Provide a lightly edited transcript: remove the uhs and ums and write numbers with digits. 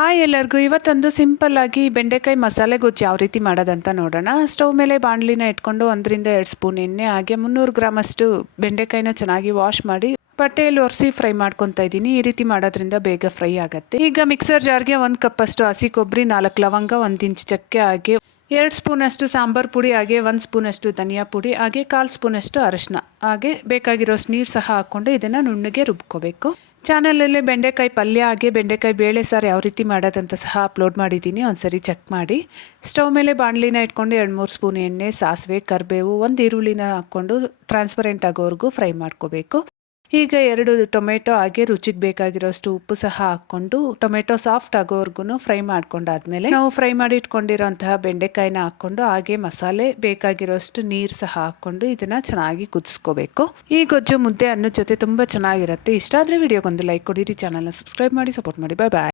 Hi ಎಲ್ಲರಿಗೂ ಇವತ್ತೊಂದು simple ಆಗಿ ಬೆಂಡೆಕಾಯಿ ಮಸಾಲೆ ಗೊಜ್ಜು ಯಾವ ರೀತಿ ಮಾಡೋದಂತ ನೋಡೋಣ. ಸ್ಟವ್ ಮೇಲೆ ಬಾಣಲಿನ ಇಟ್ಕೊಂಡು 1-2 ಸ್ಪೂನ್ ಎಣ್ಣೆ ಹಾಗೆ 300 ಗ್ರಾಮಷ್ಟು ಬೆಂಡೆಕಾಯಿನ ಚೆನ್ನಾಗಿ ವಾಶ್ ಮಾಡಿ ಬಟ್ಟೆಯಲ್ಲಿ ಒರೆಸಿ ಫ್ರೈ ಮಾಡ್ಕೊತಾ ಇದ್ದೀನಿ. ಈ ರೀತಿ ಮಾಡೋದ್ರಿಂದ ಬೇಗ ಫ್ರೈ ಆಗುತ್ತೆ. ಈಗ ಮಿಕ್ಸರ್ ಜಾರ್ಗೆ 1 ಕಪ್ ಅಷ್ಟು ಹಸಿ ಕೊಬ್ಬರಿ, 4 ಲವಂಗ, 1 ಇಂಚ್ ಚಕ್ಕೆ ಹಾಗೆ 2 ಸ್ಪೂನ್ ಅಷ್ಟು ಸಾಂಬಾರ್ ಪುಡಿ ಹಾಗೆ 1 ಸ್ಪೂನ್ ಅಷ್ಟು ಧನಿಯಾ ಪುಡಿ ಹಾಗೆ 1/4 ಸ್ಪೂನ್ ಅಷ್ಟು ಅರಿಶಿನ ಹಾಗೆ ಬೇಕಾಗಿರೋಷ್ಟು ನೀರು ಸಹ ಹಾಕ್ಕೊಂಡು ಇದನ್ನು ನುಣ್ಣಗೆ ರುಬ್ಕೋಬೇಕು. ಚಾನಲಲ್ಲಿ ಬೆಂಡೆಕಾಯಿ ಪಲ್ಯ ಹಾಗೆ ಬೆಂಡೆಕಾಯಿ ಬೇಳೆ ಸಾರು ಯಾವ ರೀತಿ ಮಾಡೋದಂತ ಸಹ ಅಪ್ಲೋಡ್ ಮಾಡಿದ್ದೀನಿ, ಒಂದ್ಸರಿ ಚೆಕ್ ಮಾಡಿ. ಸ್ಟವ್ ಮೇಲೆ ಬಾಣಲಿನ ಇಟ್ಕೊಂಡು 2-3 ಸ್ಪೂನ್ ಎಣ್ಣೆ, ಸಾಸಿವೆ, ಕರಿಬೇವು, 1 ಈರುಳ್ಳಿನ ಹಾಕ್ಕೊಂಡು ಟ್ರಾನ್ಸ್ಪರೆಂಟ್ ಆಗೋವರೆಗೂ ಫ್ರೈ ಮಾಡ್ಕೋಬೇಕು. ಈಗ 2 ಟೊಮೆಟೊ ಹಾಗೆ ರುಚಿಗೆ ಬೇಕಾಗಿರೋಷ್ಟು ಉಪ್ಪು ಸಹ ಹಾಕ್ಕೊಂಡು ಟೊಮೆಟೊ ಸಾಫ್ಟ್ ಆಗೋವರೆಗೂ ಫ್ರೈ ಮಾಡ್ಕೊಂಡಾದ್ಮೇಲೆ ನಾವು ಫ್ರೈ ಮಾಡಿ ಇಟ್ಕೊಂಡಿರೋಂತಹ ಬೆಂಡೆಕಾಯಿನ ಹಾಕ್ಕೊಂಡು ಹಾಗೆ ಮಸಾಲೆ ಬೇಕಾಗಿರೋಷ್ಟು ನೀರು ಸಹ ಹಾಕ್ಕೊಂಡು ಇದನ್ನ ಚೆನ್ನಾಗಿ ಕುದಿಸ್ಕೋಬೇಕು. ಈ ಗೊಜ್ಜು ಮುದ್ದೆ ಅನ್ನದ ಜೊತೆ ತುಂಬ ಚೆನ್ನಾಗಿರುತ್ತೆ. ಇಷ್ಟ ಆದರೆ ವಿಡಿಯೋಗೊಂದು ಲೈಕ್ ಕೊಡಿರಿ, ಚಾನಲ್ನ ಸಬ್ಸ್ಕ್ರೈಬ್ ಮಾಡಿ ಸಪೋರ್ಟ್ ಮಾಡಿ. ಬಾಯ್ ಬಾಯ್.